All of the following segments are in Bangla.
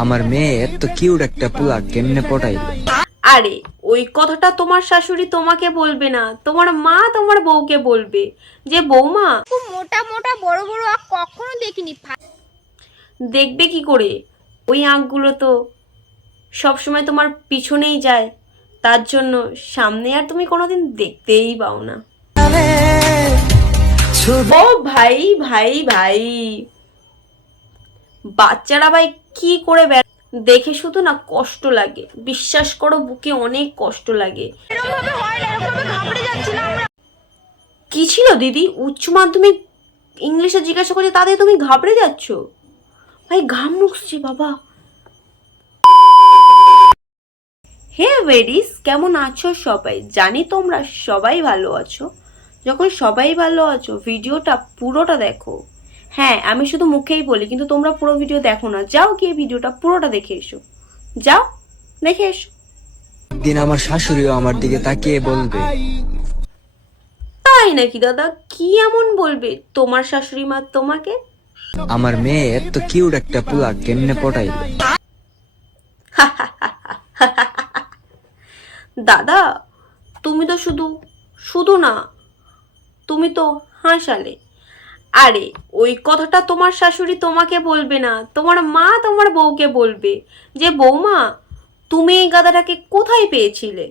আমার মেয়ে এত কিউট একটা পোলা কেমনে পটাইলো? আরে ওই কথাটা তোমার শাশুড়ি তোমাকে বলবে না, তোমার মা তোমার বউকে বলবে যে বৌমা খুব মোটা মোটা বড় বড় আঁখ কখনো দেখিনি। দেখবে কি করে? ওই আঁখগুলো তো সবসময় তোমার পিছনেই যায়, তার জন্য সামনে আর তুমি কোনোদিন দেখতেই পাও না। ও ভাই ভাই ভাই, বাচ্চারা ভাই কি করে দেখে শুধু না কষ্ট লাগে, বিশ্বাস করো বুকে অনেক কষ্ট লাগে। কি ছিল দিদি? উচ্চ মাধ্যমিক ইংলিশে জিজ্ঞাসা করছে তাতে তুমি ঘাবড়ে যাচ্ছ? ভাই ঘাম মুছছি বাবা। হে ওয়েডিস, কেমন আছো সবাই? জানি তোমরা সবাই ভালো আছো। যখন সবাই ভালো আছো ভিডিওটা পুরোটা দেখো। হ্যাঁ, আমি শুধু মুখেই বলি, কিন্তু তোমরা পুরো ভিডিও দেখো না। যাও গিয়ে ভিডিওটা পুরোটা দেখে এসো, যাও দেখে এসো। একদিন আমার শাশুড়িও আমার দিকে তাকিয়ে বলবে। তাই নাকি দাদা? কি এমন বলবে তোমার শাশুড়ি মা তোমাকে? আমার মেয়ে এত কিউট একটা পোলা কেমনে পটাইলো? দাদা তুমি তো শুধু শুধু না, তুমি তো হাসালে। আরে ওই কথাটা তোমার শাশুড়ি তোমাকে বলবে না, তোমার মা তোমার বউকে বলবে যে বৌমা তুমি এই গাধাটাকে কোথায় পেয়েছিলে?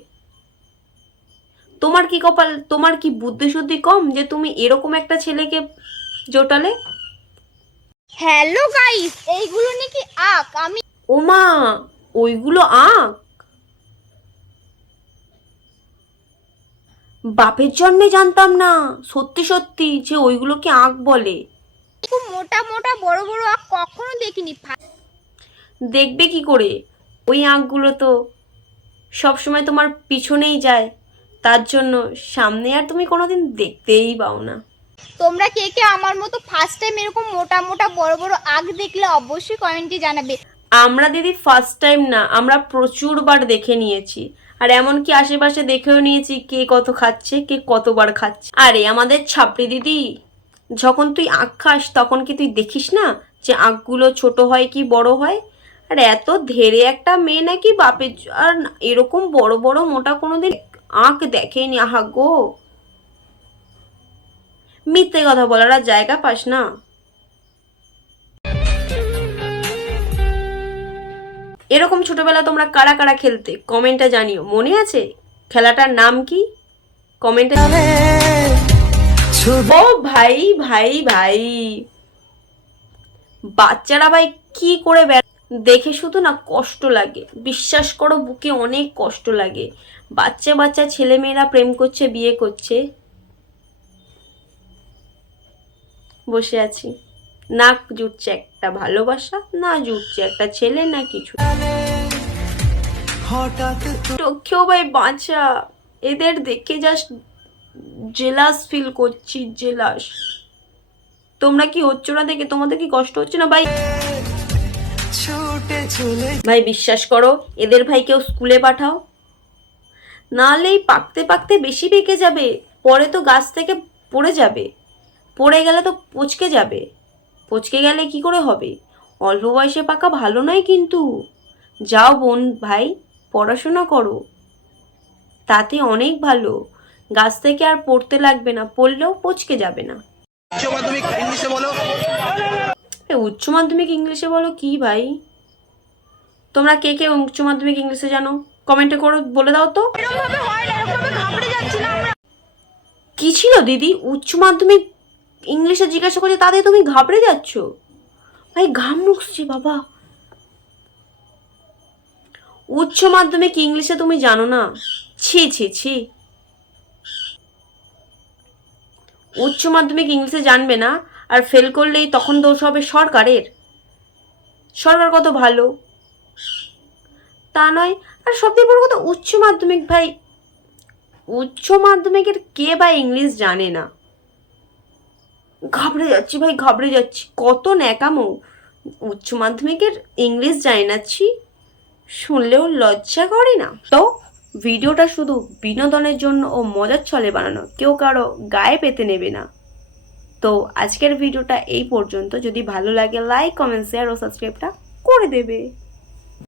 তোমার কি কপাল, তোমার কি বুদ্ধি শুদ্ধি কম যে তুমি এরকম একটা ছেলেকে জোটালে? হ্যালো গাইস, এইগুলো নাকি আঁখ? আমি ওমা, ওইগুলো আঁখ? বাপের জন্মে জানতাম না সত্যি সত্যি যে ওইগুলোকে আঁখ বলে। খুব মোটা মোটা বড় বড় আঁখ কখনো দেখিনি। দেখবে কি করে? ওই আঁখগুলো তো সবসময় তোমার পিছনেই যায়, তার জন্য সামনে আর তুমি কোনোদিন দেখতেই পাও না। তোমরা কে কে আমার মতো ফার্স্ট টাইম এরকম মোটা মোটা বড় বড় আঁখ দেখলে অবশ্যই কমেন্টে জানাবে। আমরা দিদি ফার্স্ট টাইম না, আমরা প্রচুরবার দেখে নিয়েছি, আর এমনকি আশেপাশে দেখেও নিয়েছি কে কত খাচ্ছে, কে কতবার খাচ্ছে। আরে আমাদের ছাপড়ি দিদি, যখন তুই আঁখ খাস তখন কি তুই দেখিস না যে আঁখগুলো ছোট হয় কি বড় হয়? আর এত ধেরে একটা মেয়ে নাকি বাপের আর এরকম বড় বড় মোটা কোনোদিন আঁখ দেখেনি। আহা গো, মিথ্যে কথা বলার আর জায়গা পাস না। এরকম ছোটবেলা তোমরা কারা কারা খেলতে কমেন্টে জানিও, মনে আছে? খেলাটার নাম কি? কমেন্টে। ও ভাই ভাই ভাই, বাচ্চারা ভাই কি করে দেখে শুধু না কষ্ট লাগে, বিশ্বাস করো বুকে অনেক কষ্ট লাগে। বাচ্চা বাচ্চা ছেলেমেয়েরা প্রেম করছে, বিয়ে করছে, বসে আছি, না জুটছে একটা ভালোবাসা, না জুটছে একটা ছেলে, না কিছু। কেউ ভাই বাঁচা, এদের দেখে জাস্ট জেলাস ফিল করছি, জেলাস। তোমরা কি হচ্ছ না দেখে? তোমাদের কি কষ্ট হচ্ছে না ভাই? ভাই বিশ্বাস করো, এদের ভাই কেউ স্কুলে পাঠাও, নাহলেই পাকতে পাকতে বেশি পেকে যাবে, পরে তো গাছ থেকে পড়ে যাবে, পড়ে গেলে তো পচকে যাবে, পচকে গেলে কি করে হবে? অল্প বয়সে পাকা ভালো নয় কিন্তু। যাও বোন ভাই, পড়াশোনা করো, তাতে অনেক ভালো। গাছ থেকে আর পড়তে লাগবে না, পড়লেও পচকে যাবে না। উচ্চ মাধ্যমিক ইংলিশে বলো কি ভাই? তোমরা কে কে উচ্চ মাধ্যমিক ইংলিশে জানো কমেন্টে করো, বলে দাও তো। কি ছিল দিদি? উচ্চ মাধ্যমিক ইংলিশে জিজ্ঞাসা করছে তাতে তুমি ঘাবড়ে যাচ্ছ? ভাই ঘাম মুছছি বাবা। উচ্চ মাধ্যমিক ইংলিশে তুমি জানো না? ছি ছি ছি, উচ্চ মাধ্যমিক ইংলিশে জানবে না আর ফেল করলেই তখন দোষ হবে সরকারের? সরকার কত ভালো, তা নয়। আর সবথেকে বড় কথা, উচ্চ মাধ্যমিক ভাই, উচ্চ মাধ্যমিকের কে ভাই ইংলিশ জানে না? ঘাবড়ে যাচ্ছি ভাই, ঘাবড়ে যাচ্ছি, কত ন্যাকামো। উচ্চ মাধ্যমিকের ইংলিশ জানি না, ছি, শুনলেও লজ্জা করে না। তো ভিডিওটা শুধু বিনোদনের জন্য ও মজার ছলে বানানো, কেউ কারো গায়ে পেতে নেবে না। তো আজকের ভিডিওটা এই পর্যন্ত। যদি ভালো লাগে লাইক কমেন্ট শেয়ার ও সাবস্ক্রাইবটা করে দেবে।